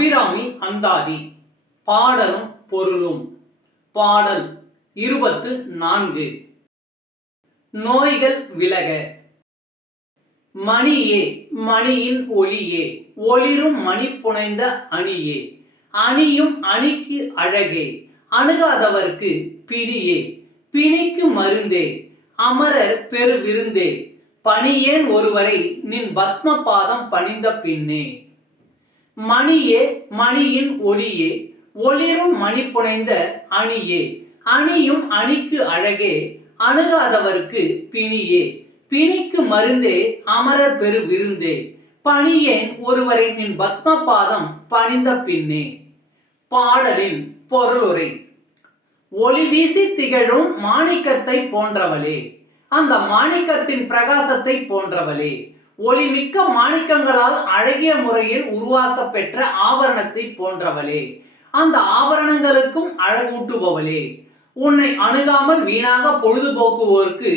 அபிராமி அந்தாதி. பாடலும் பொருளும். பாடல் 24. நோய்கள் விலக. மணியே மணியின் ஒளியே, ஒளிரும் மணி புனைந்த அணியே, அணியும் அணிக்கு அழகே, அணுகாதவர்க்கு பிணியே, பிணிக்கு மருந்தே, அமரர் பெரு விருந்தே, பணியேன் ஒருவரை நின் பத்ம பாதம் பணிந்த பின்னே. மணியே மணியின் ஒளியே, ஒளிரும் மணி புனைந்த அணியே, அணியும் அணிக்கு அழகே, அணுகாதவர்க்கு பிணியே, பிணிக்கு மருந்தே, அமரர் பெரு விருந்தே, பணியேன் ஒருவரை நின் பத்ம பாதம் பணிந்த பின்னே. பாடலின் பொருளுரை. ஒளி வீசி திகழும் மாணிக்கத்தை போன்றவளே, அந்த மாணிக்கத்தின் பிரகாசத்தை போன்றவளே, ஒளிமிக்க மாணிக்கங்களால் அழகிய முறையில் உருவாக்க பெற்ற ஆபரணத்தை போன்றவளே, அந்த ஆபரணங்களுக்கும் அழகூட்டுபவளே, உன்னை அணுகாமல் வீணாக பொழுதுபோக்குவோருக்கு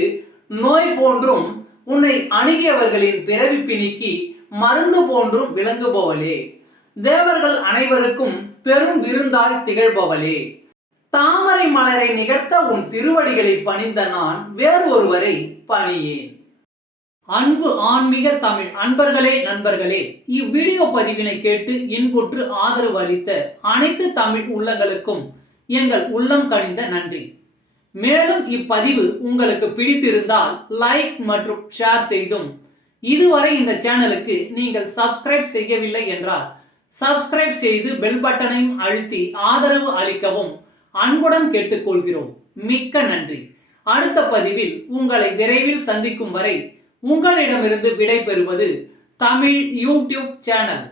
நோய் போன்றும், உன்னை அணுகியவர்களின் பிறவி பிணிக்கு மருந்து போன்றும் விளங்குபவளே, தேவர்கள் அனைவருக்கும் பெரும் விருந்தாய் திகழ்பவளே, தாமரை மலரை நிகழ்த்த உன் திருவடிகளை பணிந்த நான் வேறு ஒருவரை பணியேன். அன்பு ஆன்மீக தமிழ் அன்பர்களே, நண்பர்களே, இவ்வீடியோ பதிவினை கேட்டு இன்புற்று ஆதரவு அளித்த அனைத்து தமிழ் உள்ளங்களுக்கும் எங்கள் உள்ளம் கனிந்த நன்றி. மேலும் இப்பதிவு உங்களுக்கு பிடித்திருந்தால் லைக் மற்றும் ஷேர் செய்தும், இதுவரை இந்த சேனலுக்கு நீங்கள் சப்ஸ்கிரைப் செய்யவில்லை என்றால் சப்ஸ்கிரைப் செய்து பெல் பட்டனையும் அழுத்தி ஆதரவு அளிக்கவும் அன்புடன் கேட்டுக்கொள்கிறோம். மிக்க நன்றி. அடுத்த பதிவில் உங்களை விரைவில் சந்திக்கும் வரை உங்களிடமிருந்து விடை பெறுவது தமிழ் யூடியூப் சேனல்.